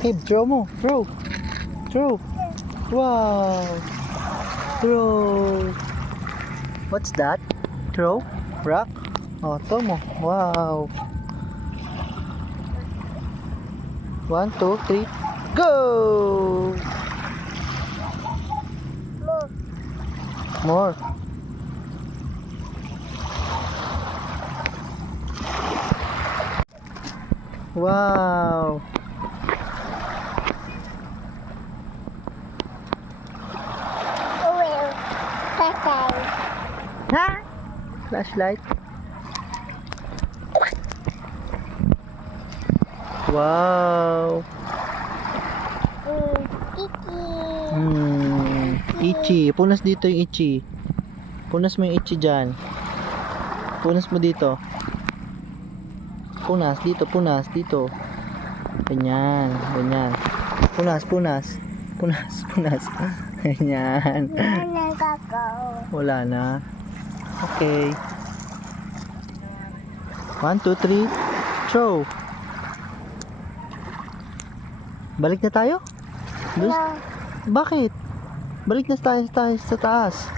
Hey, throw mo. Throw. Throw. Wow. Throw. What's that? Throw? Rock? Oh, throw mo. Wow. 1, 2, 3. Go! More. Wow. Ha? Flashlight. Wow. Itchy. Punas dito yung itchy. Punas mo yung itchy dyan. Punas mo dito. Punas dito, punas dito. Ganyan, ganyan. Punas, punas. Punas, punas. Ganyan. Wala na. Okay. 1, 2, 3. Throw. Balik na tayo? Bakit? Balik na tayo sa taas.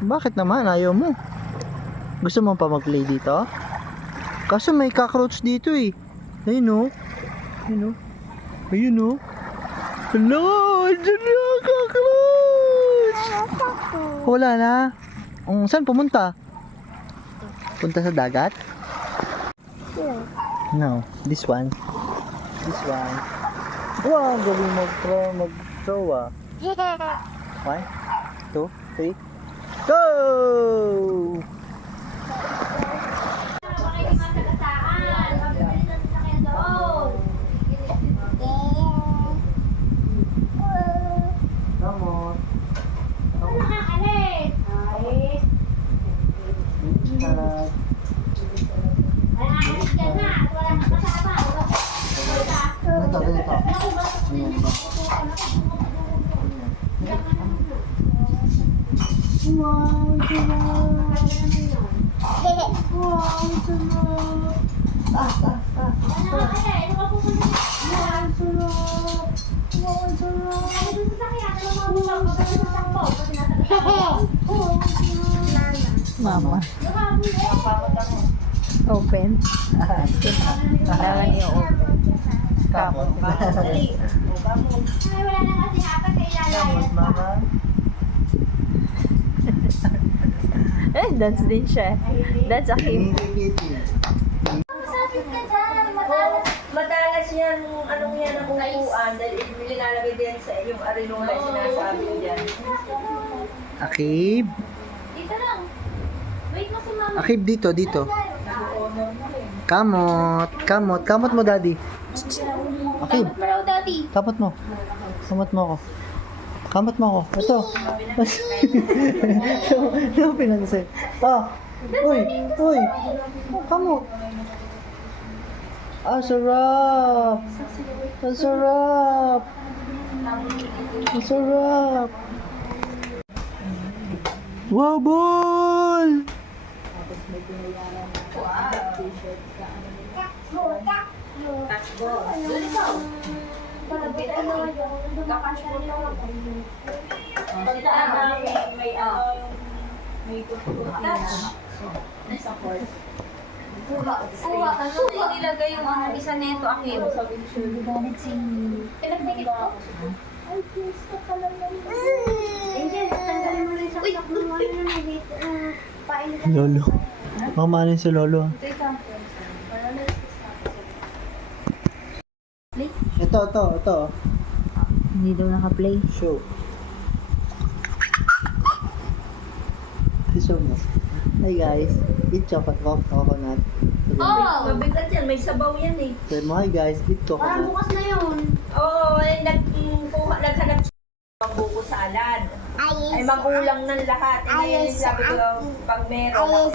Bakit naman? Ayaw mo. Gusto mo pa mag-play dito? Kaso may cockroach dito eh. Ayun o. Ayun o. Ayun o. Hello! Diyan na cockroach! Wala na. Saan pumunta? Punta sa dagat? No. This one. This one. Wow, ang galing mag-throw ah. 1, 2, 3. Go! Mama. Open. Kailangan niyo open. Kamot. Ay, wala na kasi hapat kailangan. Mama. Dance din siya. That's a him. Matalas yan, anong yan ang upuan dahil nilalagay din sa yung arinola sinasabi dyan. Akib. Dito lang. Wait mo si mama. Akib dito, dito. Kamot. Kamot. Kamot mo, daddy. Akib. Maraw, daddy. Kamot mo. Kamot mo ako. Kamot mo ako. Ito. Ano pinansin? Ah. Uy. Uy. Kamot. Ah, sarap. Ang sarap. Ang sarap. Wow, ball! Kuha ka. Ano nilagay yung isa neto akin? Pinagdikit ko. Angel, tanggalin mo rin sa uy, Lolo. Mamanin si Lolo. Ito. Hindi daw naka-play. Show. Show mo. Hi guys. Eat coconut. Oh! Mabigat yan, may sabaw yan eh. Say mo, hi guys. Eat Parang coconut. bukas na yun. Oo, naghanap siya ng buko salad. Ay magulang ng lahat. Eh ngayon sabi ko, pag meron,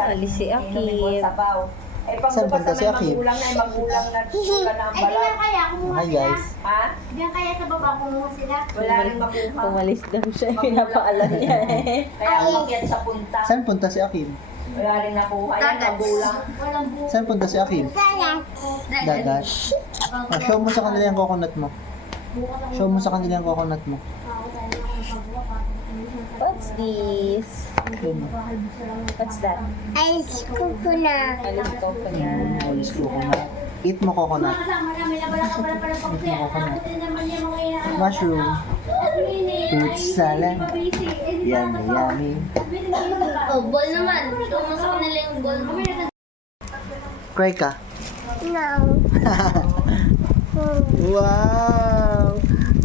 Alis si Akib. inumin mo sabaw. Eh pag Saan bukas punta si na may Akib? magulang na, magulang na suka na ang Ay, balat. diyan kaya kumuha Hi sila. guys. Ha? Diyan kaya sa baba kumuha sila. Wala rin makuha. Umalis daw siya. Pinapaalam niya eh. Kaya umakyat sa punta. Saan punta si Akim? Wala rin nakuha. Yan, magulang. Walang buo. Saan punta si Akim? Dagat. Show mo sa kanila yung coconut mo. Show mo sa kanila yung coconut mo. What's this? Show mo. What's that? Ice coconut. Alam ko pa yan. Alis coconut. Eat mo coconut. Eat mo coconut. Mushroom. Fruit salad. Yummy, yummy. Oh, ball naman. Show mo sa kanila yung ball mo. Cry ka. No. Wow!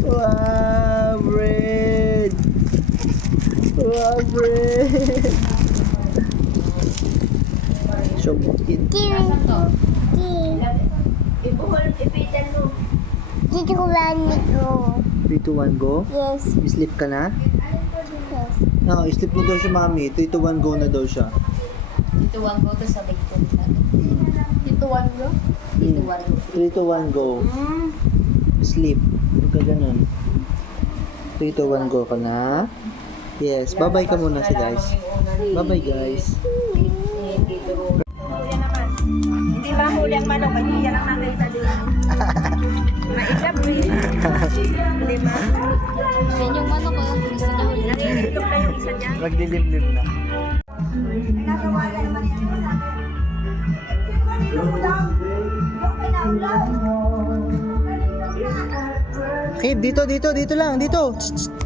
Wow, bread! Wow, bread! Show mo. Eat. Ibuhol, ipitan mo. Dito ko ba nito? 3, 2, 1, go. Yes. Sleep ka na? Yes. No, sleep na daw siya, mami. 3, 2, 1, go na daw siya. Dito wag ko to sabay ko. Dito, one go. Dito wag ko. 3, 2, 1, go. Sleep. Huwag ka ganun. 3, 2, 1, go ka na. Yes, bye-bye ka muna sa guys. Bye-bye guys. Yan naman. Hindi ba huli ang manok? Hindi yan ang nakita din. Maikap eh. Hindi ba? Yan yung manok ko. Gusto niya huli. Nangihitlog na yung isa niya. Magdilimlim na. Kib, dito lang, dito. Tss, tss.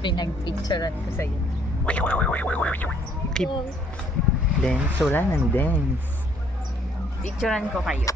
Pinag-picturean ko sa'yo. Kib. Dance, wala nang dance. Picturean ko kayo.